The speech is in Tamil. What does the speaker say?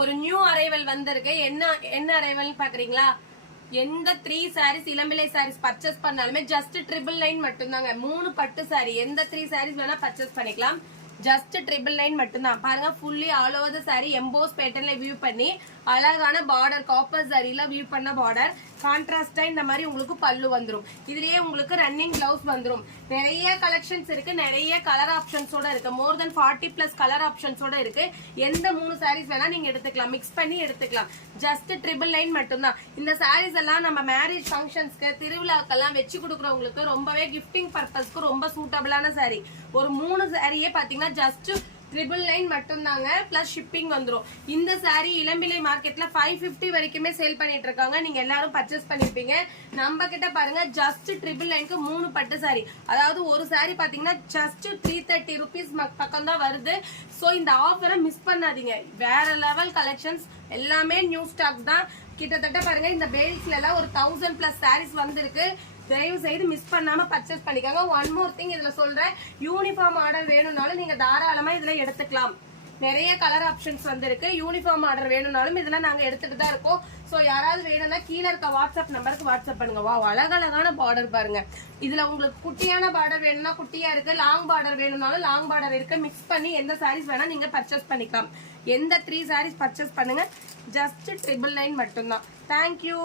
ஒரு நியூ அரைவல் வந்திருக்கு. என்ன அரைவல் பாக்குறீங்களா? எந்த 3 சாரீஸ் இளம்பிள்ளை சாரீஸ் பர்ச்சேஸ் பண்ணாலுமே ஜஸ்ட் 999 மட்டும்தாங்க. 3 பட்டு சாரி எந்த 3 சாரீஸ் வேணா பர்ச்சேஸ் பண்ணிக்கலாம். ஜஸ்ட் 999 மட்டும்தான். பாருங்க fully all over the sari emboss பேட்டர்ன்ல வியூ பண்ணி அழகான பார்டர் காப்பர் சாரில வியூ பண்ண பார்டர் கான்ட்ராஸ்டா இந்த மாதிரி உங்களுக்கு பல்லு வந்துரும். இதுலயே உங்களுக்கு ரன்னிங் பிளவுஸ் வந்துரும். நிறைய கலெக்ஷன்ஸ் இருக்கு, நிறைய கலர் ஆப்ஷன்ஸோட இருக்கு. மோர் தென் 40+ கலர் ஆப்ஷன்ஸோட இருக்கு. எந்த 3 சாரீஸ் வேணா நீங்க எடுத்துக்கலாம், மிக்ஸ் பண்ணி எடுத்துக்கலாம். ஜஸ்ட் 999 மட்டும்தான். இந்த சாரீஸ் எல்லாம் நம்ம மேரேஜ் ஃபங்க்ஷன்ஸ்க்கு திருவிழாக்கெல்லாம் வச்சு கொடுக்குறவங்களுக்கு ரொம்பவே கிஃப்டிங் பர்பஸ்க்கு ரொம்ப சூட்டபிளான சாரி. ஒரு 3 சாரியே பாத்தீங்கன்னா ஜஸ்ட் 999 மட்டும்தாங்க. பிளஸ் ஷிப்பிங் வந்துரும். இந்த சாரி இளம்பிள்ளை மார்க்கெட்ல 550 வரைக்குமே சேல் பண்ணிட்டு இருக்காங்க. நீங்க எல்லாரும் பர்ச்சேஸ் பண்ணிருப்பீங்க. நம்ம கிட்ட பாருங்க ஜஸ்ட் 999க்கு 3 பட்டு சாரி. அதாவது ஒரு சாரி பாத்தீங்கன்னா ஜஸ்ட் 330 ருபீஸ் பக்கம் தான் வருது. சோ இந்த ஆஃபரை மிஸ் பண்ணாதீங்க. வேற லெவல் கலெக்ஷன்ஸ் எல்லாமே நியூ ஸ்டாக் தான். கிட்டத்தட்ட பாருங்க இந்த பேல்ஸ்ல எல்லாம் ஒரு 1000+ சாரீஸ் வந்திருக்கு. தயவு செய்து மிஸ் பண்ணாம பர்ச்சேஸ் பண்ணிக்கோங்க. ஒன் மோர் திங் இதுல சொல்றேன், யூனிஃபார்ம் ஆர்டர் வேணும்னாலும் நீங்க தாராளமா இதுல எடுத்துக்கலாம். நிறைய கலர் ஆப்ஷன்ஸ் வந்திருக்கு. யூனிஃபார்ம் ஆர்டர் வேணும்னாலும் இதெல்லாம் நாங்க எடுத்துட்டு தான் இருக்கோம். சோ யாராவது வேணும்னா கீழே இருக்க வாட்ஸ்அப் நம்பருக்கு வாட்ஸ்அப் பண்ணுங்க. வா அழகழகான பார்டர் பாருங்க. இதுல உங்களுக்கு குட்டியான பார்டர் வேணும்னா குட்டியா இருக்கு, லாங் பார்டர் வேணும்னாலும் லாங் பார்டர் இருக்கு. மிக்ஸ் பண்ணி எந்த சாரீஸ் வேணா நீங்க பர்ச்சேஸ் பண்ணிக்கலாம். எந்த 3 சாரீஸ் பர்ச்சேஸ் பண்ணுங்க. ஜஸ்ட் 999 மட்டும்தான். தேங்க்யூ.